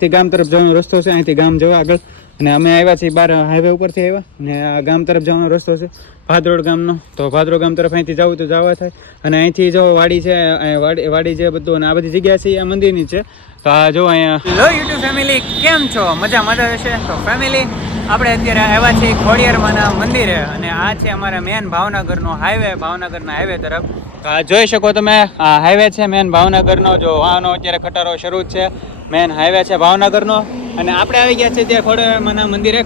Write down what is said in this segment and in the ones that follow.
તે ગામ તરફ જવાનો રસ્તો છે, અહીંથી ગામ જવા આગળ. અને અમે આવ્યા છીએ બહાર હાઈવે ઉપરથી આવ્યા ને આ ગામ તરફ જવાનો રસ્તો છે ભાદરોડ ગામનો. તો ભાદરોડ ગામ તરફ અહીંથી જવું તો જવા થાય. અને અહીંથી જો વાડી છે, વાડી છે બધું, અને આ બધી જગ્યા છે આ મંદિરની છે. તો આ જો અહીંયા હેલો યુટ્યુબ ફેમિલી, કેમ છો? મજા હશે. તો ફેમિલી આપણે અત્યારે આવ્યા છીએ ખોડિયારમાંના મંદિરે, અને આ છે અમારા મેન ભાવનગરનો હાઈવે, ભાવનગરના હાઈવે તરફ. તો આ જોઈ શકો તમે, આ હાઈવે છે મેન ભાવનગરનો. જો વાહનો અત્યારે ખટારો શરૂ જ છે, મેન હાઈવે છે ભાવનગરનો. અને આપણે આવી ગયા છીએ ત્યાં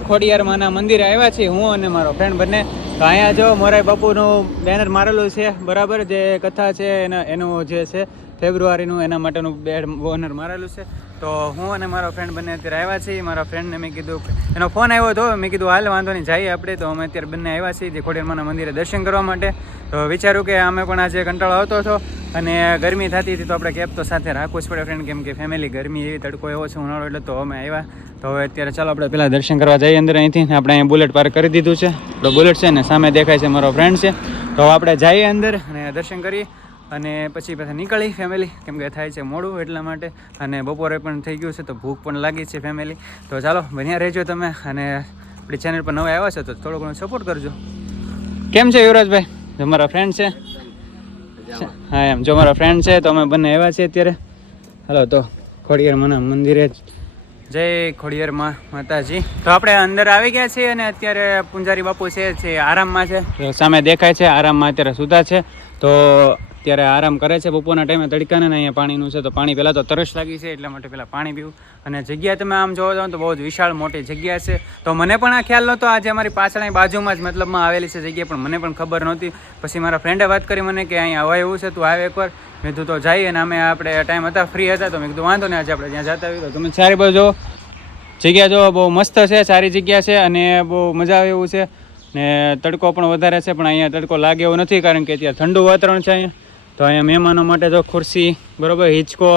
ખોડિયારમાંના મંદિરે આવ્યા છીએ હું અને મારો ફ્રેન્ડ બંને. તો અહીંયા જો મોરારી બાપુનું બેનર મારેલું છે બરાબર, જે કથા છે એનું જે છે ફેબ્રુઆરીનું, એના માટેનું બેનર મારેલું છે. તો હું અને મારો ફ્રેન્ડ બંને અત્યારે આવ્યા છીએ. મારા ફ્રેન્ડને મેં કીધું, એનો ફોન આવ્યો હતો, મેં કીધું હાલ વાંધો નહીં જઈએ આપણે. તો અમે અત્યારે બંને આવ્યા છીએ ખોડિયારમાંના મંદિરે દર્શન કરવા માટે. તો વિચાર્યું કે અમે પણ આજે કંટાળો આવતો હતો અને ગરમી થતી હતી, તો આપણે કેબ તો સાથે રાખવું જ પડે ફ્રેન્ડ, કેમ કે ફેમિલી ગરમી એવી, તડકો એવો છે ઉનાળો, એટલે તો અમે આવ્યા. તો હવે અત્યારે ચાલો આપણે પહેલાં દર્શન કરવા જઈએ અંદર અહીંથી. આપણે અહીંયા બુલેટ પાર્ક કરી દીધું છે, તો બુલેટ છે ને સામે દેખાય છે મારો ફ્રેન્ડ છે. તો આપણે જઈએ અંદર અને દર્શન કરી અને પછી નીકળી ફેમિલી, કેમ કે થાય છે મોડું એટલા માટે. અને બપોરે પણ થઈ ગયું છે, તો ભૂખ પણ લાગી છે ફેમિલી. તો ચાલો બન્યા રહેજો તમે, અને આપણી ચેનલ પર નવા આવ્યા છો તો થોડો ઘણો સપોર્ટ કરજો. કેમ છે યુવરાજભાઈ? જો મારા ફ્રેન્ડ છે. હા એમ, જો મારા ફ્રેન્ડ છે. તો અમે બંને આવ્યા છીએ અત્યારે. હાલો તો ખોડિયારમાંના મંદિરે જય ખોડિયારમાં માતાજી. તો આપણે અંદર આવી ગયા છીએ અને અત્યારે પૂંજારી બાપુ છે આરામમાં છે, સામે દેખાય છે. આરામમાં અત્યારે સુતા છે. તો અત્યારે આરામ કરે છે બપોરના ટાઈમે તડકાને. અહીંયા પાણીનું છે, તો પાણી પહેલાં તો તરસ લાગી છે એટલા માટે પહેલાં પાણી પીવું. અને જગ્યા તમે આમ જોવા જાઓ તો બહુ જ વિશાળ મોટી જગ્યા છે. તો મને પણ આ ખ્યાલ નહોતો, આજે અમારી પાછળની બાજુમાં જ મતલબમાં આવેલી છે જગ્યા, પણ મને પણ ખબર નહોતી. પછી મારા ફ્રેન્ડે વાત કરી મને કે અહીંયા હવે એવું છે, તું આવે એકવાર. મેં કીધું તો જઈએ, અને અમે આપણે ટાઈમ હતા, ફ્રી હતા, તો મેં કીધું વાંધો નહીં આજે આપણે ત્યાં જતા આવીએ. તો તમે સારી બાજુ જગ્યા જો બહુ મસ્ત છે, સારી જગ્યા છે અને બહુ મજા આવે એવું છે. ને તડકો પણ વધારે છે, પણ અહીંયા તડકો લાગે એવું નથી, કારણ કે અત્યારે ઠંડુ વાતાવરણ છે અહીંયા. તો અહીંયા મહેમાનો માટે તો ખુરશી બરાબર, હિંચકો,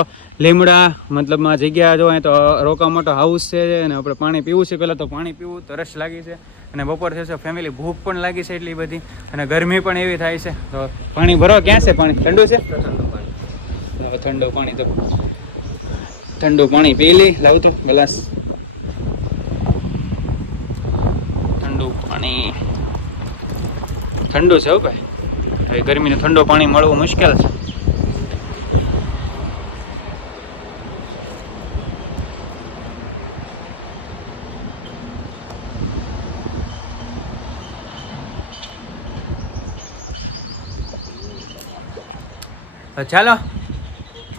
લીમડા, મતલબમાં જગ્યા જો તો રોકા મોટો હાઉસ છે. અને આપણે પાણી પીવું છે, પહેલાં તો પાણી પીવું, તરસ લાગી છે. અને બપોર થશે ફેમિલી, ભૂખ પણ લાગી છે એટલી બધી, અને ગરમી પણ એવી થાય છે. તો પાણી ભરવા ક્યાં છે? પાણી ઠંડુ છે, ઠંડુ પાણી. તો ઠંડુ પાણી પી લઈ, લાવ તો ગ્લાસ ઠંડુ પાણી. ઠંડુ છે હો ભાઈ, હવે ગરમીનું ઠંડુ પાણી મળવું મુશ્કેલ છે. ચાલો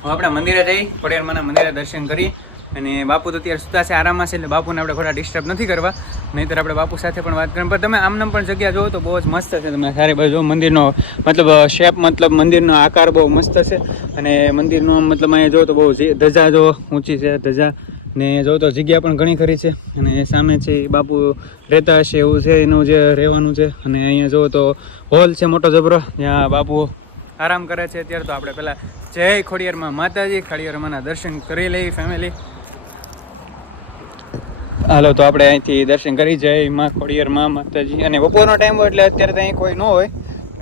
હવે આપણે મંદિરે જઈ, ખોડિયારમાંના મંદિરે દર્શન કરી. અને બાપુ તો અત્યારે સુતા છે, આરામમાં છે, એટલે બાપુને આપણે ખોટા ડિસ્ટર્બ નથી કરવા, નહીંતર આપણે બાપુ સાથે પણ વાત કરીએ. પણ તમે આમનામ પણ જગ્યા જોવો તો બહુ જ મસ્ત છે. તમે સારી બાજુ મંદિરનો મતલબ શેપ, મતલબ મંદિરનો આકાર બહુ મસ્ત છે. અને મંદિરનો મતલબ અહીંયા જો તો બહુ ધજા જો ઊંચી છે ધજા, ને જો તો જગ્યા પણ ઘણી ખરી છે. અને સામે છે બાપુ રહેતા હશે એવું છે, એનું જે રહેવાનું છે. અને અહીંયા જો તો હોલ છે મોટો જબરો, જ્યાં બાપુ આરામ કરે છે અત્યારે. તો આપણે પહેલાં જય ખોડિયારમાં માતાજી, ખોડિયારમાંના દર્શન કરી લઈએ ફેમિલી. હાલો તો આપણે અહીંથી દર્શન કરી, જય માં ખોડિયારમાં માતાજી. અને બપોરનો ટાઈમ હોય એટલે અત્યારે તો અહીં કોઈ ન હોય,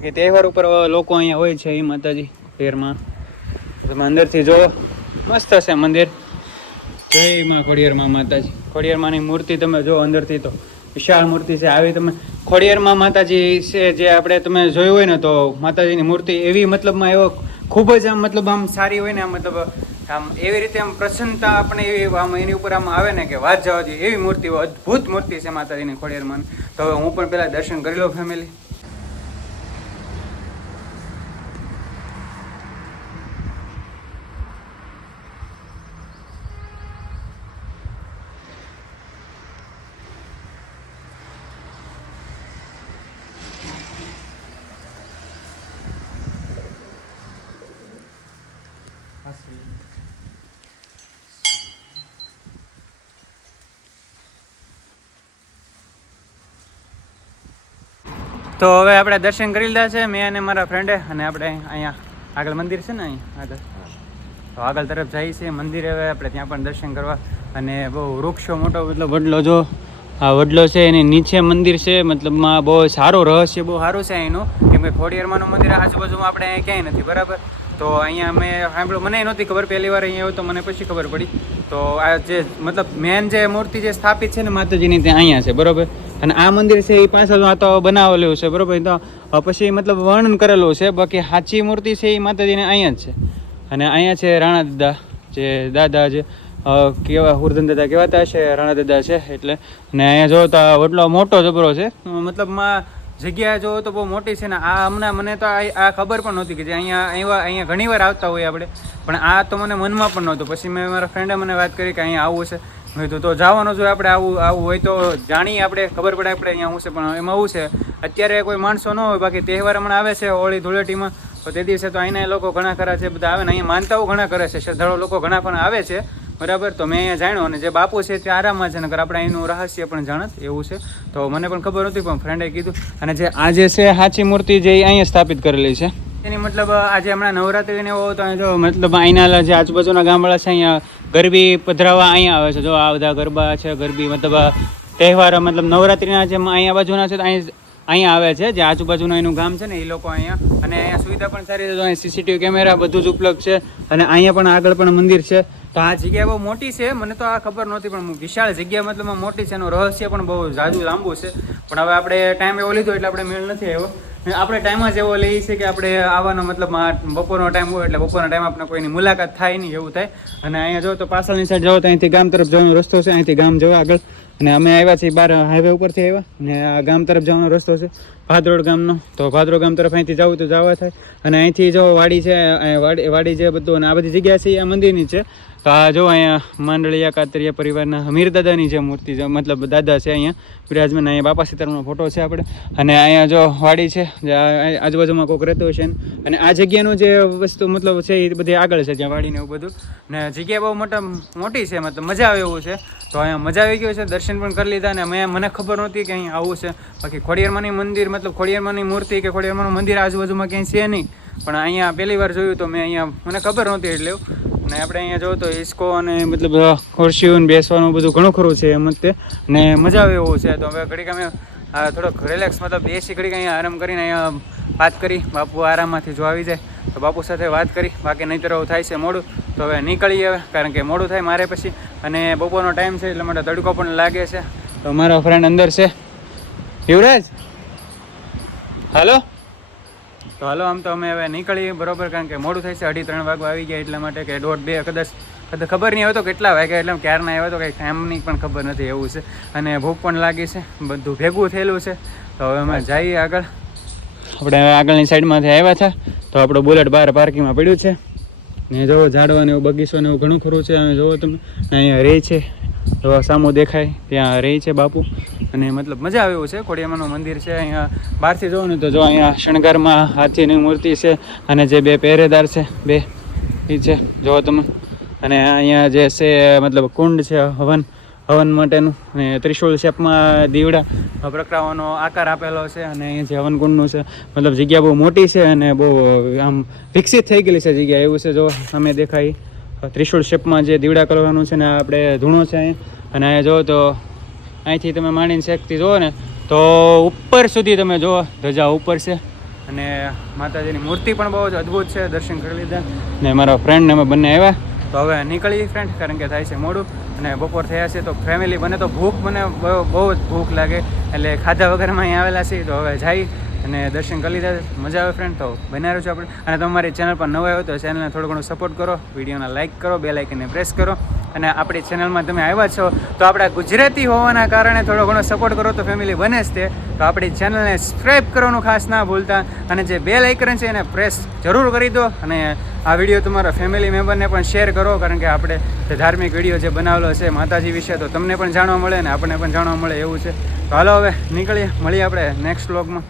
કે તહેવાર ઉપર લોકો અહીંયા હોય છે એ માતાજી ખોડિયારમાં. તમે અંદરથી જો મસ્ત છે મંદિર. જય માં ખોડિયારમાં માતાજી. ખોડિયારમાંની મૂર્તિ તમે જો અંદરથી તો વિશાળ મૂર્તિ છે. આવી તમે ખોડિયારમાં માતાજી છે જે આપણે તમે જોયું હોય ને, તો માતાજીની મૂર્તિ એવી મતલબમાં એવો ખૂબ જ આમ મતલબ આમ સારી હોય ને, આમ મતલબ આમ એવી રીતે આમ પ્રસન્નતા આપણે એવી આમ એની ઉપર આમ આવે ને કે વાત જવા જોઈએ, એવી મૂર્તિ, અદ્ભુત મૂર્તિ છે માતાજીની ખોડિયારમાં. તો હવે હું પણ પહેલાં દર્શન કરી લઉં ફેમિલી. તો હવે આપણે દર્શન કરી લીધા છે મેં અને મારા ફ્રેન્ડે, અને આપણે અહીંયા આગળ મંદિર છે ને, અહીં આગળ, તો આગળ તરફ જઈએ છીએ મંદિરે. હવે આપણે ત્યાં પણ દર્શન કરવા. અને બહુ વૃક્ષો મોટો, મતલબ વડલો જો આ વડલો છે, એની નીચે મંદિર છે. મતલબમાં બહુ સારું રહસ્ય, બહુ સારું છે અહીંનું, કેમ કે ખોડિયારમાંનું મંદિર આજુબાજુમાં આપણે અહીંયા ક્યાંય નથી બરાબર. તો અહીંયા મેં સાંભળ્યું, મને નહોતી ખબર, પહેલી વાર અહીંયા આવ્યો તો મને પછી ખબર પડી. તો આ જે મતલબ મેન જે મૂર્તિ જે સ્થાપિત છે ને માતાજીની ત્યાં અહીંયા છે, બરોબર. અને આ મંદિર છે એ પાછળ આ તો બનાવેલું છે, બરોબર. તો પછી મતલબ વર્ણન કરેલું છે, બાકી સાચી મૂર્તિ છે એ માતાજીને અહીંયા જ છે. અને અહીંયા છે રાણા દાદા, જે દાદા છે કેવા હુરધન દાદા કહેવાતા હશે, રાણા દાદા છે એટલે. અને અહીંયા જો તો એટલો મોટો જબરો છે, મતલબમાં જગ્યા જો તો બહુ મોટી છે ને. આ હમણાં મને તો આ ખબર પણ નહોતી કે જે અહીંયા ઘણી વાર આવતા હોય આપણે, પણ આ તો મને મનમાં પણ નહોતું. પછી મેં મારા ફ્રેન્ડે મને વાત કરી કે અહીંયા આવવું છે. મેં કીધું તો જવાનું જોઈએ આપણે, આવું હોય તો જાણીએ આપણે, ખબર પડે આપણે અહીંયા શું છે. પણ એમાં શું છે, અત્યારે કોઈ માણસો ન હોય, બાકી તહેવાર હમણાં આવે છે હોળી ધૂળેટીમાં, તો તે દિવસે તો અહીંના લોકો ઘણા ખરા છે, બધા આવે ને અહીંયા માનતાઓ ઘણા કરે છે, શ્રદ્ધાળુ લોકો ઘણા પણ આવે છે, બરાબર. તો મેં અહીંયા જાણ્યું, અને જે બાપુ છે તે આરામમાં છે, નકર આપણે અહીંનું રહસ્ય પણ જાણત એવું છે. તો મને પણ ખબર નહોતી, પણ ફ્રેન્ડે કીધું. અને જે આ જે છે સાચી મૂર્તિ જે અહીંયા સ્થાપિત કરેલી છે એની મતલબ આજે હમણાં નવરાત્રિને એવો તો જો મતલબ અહીંના જે આજુબાજુના ગામવાળા છે અહીંયા ગરબી પધરાવવા અહીંયા આવે છે. જો આ બધા ગરબા છે, ગરબી મતલબ તહેવાર મતલબ નવરાત્રિના જે અહીંયા બાજુના છે અહીંયા આવે છે, જે આજુબાજુનું એનું ગામ છે ને એ લોકો અહીંયા. અને અહીંયા સુવિધા પણ સારી છે, અહીંયા સીસીટીવી કેમેરા બધું જ ઉપલબ્ધ છે. અને અહીંયા પણ આગળ પણ મંદિર છે. તો આ જગ્યા બહુ મોટી છે, મને તો આ ખબર નહોતી, પણ વિશાળ જગ્યા મતલબમાં મોટી છે, એનું રહસ્ય પણ બહુ જાજુ લાંબુ છે. પણ હવે આપણે ટાઈમ એવો લીધો એટલે આપણે મેળ નથી આવ્યો. આપણે ટાઈમ જ એવો લઈએ છીએ કે આપણે આવવાનો મતલબ બપોરનો ટાઈમ હોય એટલે બપોરના ટાઈમ આપણે કોઈની મુલાકાત થાય નહીં એવું થાય. અને અહીંયા જો તો પાછળની સાઈડ જાઓ તો અહીંથી ગામ તરફ જવાનો રસ્તો છે, અહીંથી ગામ જવા આગળ. અને અમે આવ્યા છીએ બહાર હાઈવે ઉપરથી આવ્યા, અને આ ગામ તરફ જવાનો રસ્તો છે ભાદરોડ ગામનો. તો ભાદરોડ ગામ તરફ અહીંથી જવું તો જવા થાય. અને અહીંથી જો વાડી છે, વાડી છે બધું, અને આ બધી જગ્યા છે આ મંદિરની છે. તો આ જો અહીંયા માંડળિયા કાતરિયા પરિવારના હમીર દાદાની જે મૂર્તિ છે, મતલબ દાદા છે અહીંયા બિરાજમાન. અહીંયા બાપા સીતારામનો ફોટો છે આપણે. અને અહીંયા જો વાડી છે, આજુબાજુમાં કોઈક રહેતું હશે. અને આ જગ્યાનું જે વસ્તુ મતલબ છે એ બધી આગળ છે, જ્યાં વાડીને એવું બધું. ને જગ્યા બહુ મોટી છે, મતલબ મજા આવે એવું છે. તો અહીંયા મજા આવી ગયું છે, દર્શન પણ કરી લીધા. અને મને ખબર નહોતી કે અહીંયા આવું છે. બાકી ખોડિયારમાંની મંદિર મતલબ ખોડિયારમાંની મૂર્તિ કે ખોડિયારમાંનું મંદિર આજુબાજુમાં ક્યાંય છે નહીં, પણ અહીંયા પહેલી વાર જોયું. તો મેં અહીંયા મને ખબર નહોતી એટલે. અને આપણે અહીંયા જોયું તો હિસ્કો અને મતલબ ખુરશીઓ બેસવાનું બધું ઘણું ખરું છે એમ જ તે. અને મજા આવે એવું છે. તો હવે ઘડીક અમે થોડોક રિલેક્સ મતલબ બેસી ઘડીક અહીંયા આરામ કરીને અહીંયા વાત કરી. બાપુ આરામમાંથી જો આવી જાય તો બાપુ સાથે વાત કરી, બાકી નહીં તરફ થાય છે મોડું. તો હવે નીકળીએ હવે, કારણ કે મોડું થાય મારે પછી. અને બપોરનો ટાઈમ છે એટલે માટે તડકો પણ લાગે છે. તો મારા ફ્રેન્ડ અંદર છે, યુવરાજ. હાલો. તો હાલો, આમ તો અમે હવે નીકળીએ, બરોબર, કારણ કે મોડું થાય છે. 2:30 વાગવા આવી ગયા એટલા માટે, કે 1:30 કદાચ ખબર નહીં આવે તો કેટલા વાગ્યા, એટલે ક્યારના આવ્યો તો કંઈ ટાઈમની પણ ખબર નથી એવું છે. અને ભૂખ પણ લાગી છે, બધું ભેગું થયેલું છે. તો હવે અમે જઈએ આગળ. આપણે હવે આગળની સાઈડમાંથી આવ્યા હતા, તો આપણો બુલેટ બહાર પાર્કિંગમાં પડ્યું છે. ને જો ઝાડવા ને એવું બગીચો ને એવું ઘણું ખરું છે. અને જોવો તમે અહીંયા રહે છે, તો સામું દેખાય ત્યાં રહે છે બાપુ. અને મતલબ મજા આવે એવું છે. ખોડિયારમાંનું મંદિર છે. અહીંયા બહારથી જોવો ને તો જો અહીંયા શણગારમાં હાથીની મૂર્તિ છે, અને જે 2 પહેરેદાર છે 2 એ છે, જોવો તમે. અને અહીંયા જે છે મતલબ કુંડ છે હવન માટેનું, અને ત્રિશુળ શેપમાં દીવડા પ્રગટાવવાનો આકાર આપેલો છે. અને અહીંયા જે હવન કુંડનું છે, મતલબ જગ્યા બહુ મોટી છે અને બહુ આમ વિકસિત થઈ ગયેલી છે જગ્યા એવું છે. જો સામે દેખાય ત્રિશુળ શેપમાં જે દીવડા કરવાનું છે, ને આપણે ધૂણો છે અહીંયા. અને અહીંયા જુઓ તો અહીંથી તમે માંડીને શેકથી જુઓ ને તો ઉપર સુધી તમે જુઓ, ધજા ઉપર છે. અને માતાજીની મૂર્તિ પણ બહુ જ અદ્ભુત છે. દર્શન કરી લીધા ને મારા ફ્રેન્ડને અમે બંને આવ્યા. તો હવે નીકળીએ ફ્રેન્ડ, કારણ કે થાય છે મોડું અને બપોર થયા છે. તો ફેમિલી બને તો મને બહુ જ ભૂખ લાગે, એટલે ખાધા વગરમાં અહીં આવેલા છીએ. તો હવે જઈ અને દર્શન કરી લીધા, મજા આવે ફ્રેન્ડ. તો બનાવ્યું છે આપણે. અને તમારી ચેનલ પર નવા આવ્યો તો ચેનલને થોડું ઘણું સપોર્ટ કરો, વિડીયોને લાઇક કરો, બેલ આઇકનને પ્રેસ કરો. અને આપણી ચેનલમાં તમે આવ્યા છો તો આપણા ગુજરાતી હોવાના કારણે થોડો ઘણો સપોર્ટ કરો તો ફેમિલી બને જ તે. તો આપણી ચેનલને સબસ્ક્રાઈબ કરવાનું ખાસ ના ભૂલતા, અને જે બેલ આઇકન છે એને પ્રેસ જરૂર કરી દો. અને આ વિડીયો તમારા ફેમિલી મેમ્બરને પણ શેર કરો, કારણ કે આપણે જે ધાર્મિક વિડીયો જે બનાવેલો છે માતાજી વિશે, તો તમને પણ જાણવા મળે ને આપણને પણ જાણવા મળે એવું છે. તો હાલો હવે નીકળીએ, મળીએ આપણે નેક્સ્ટ વ્લોગમાં.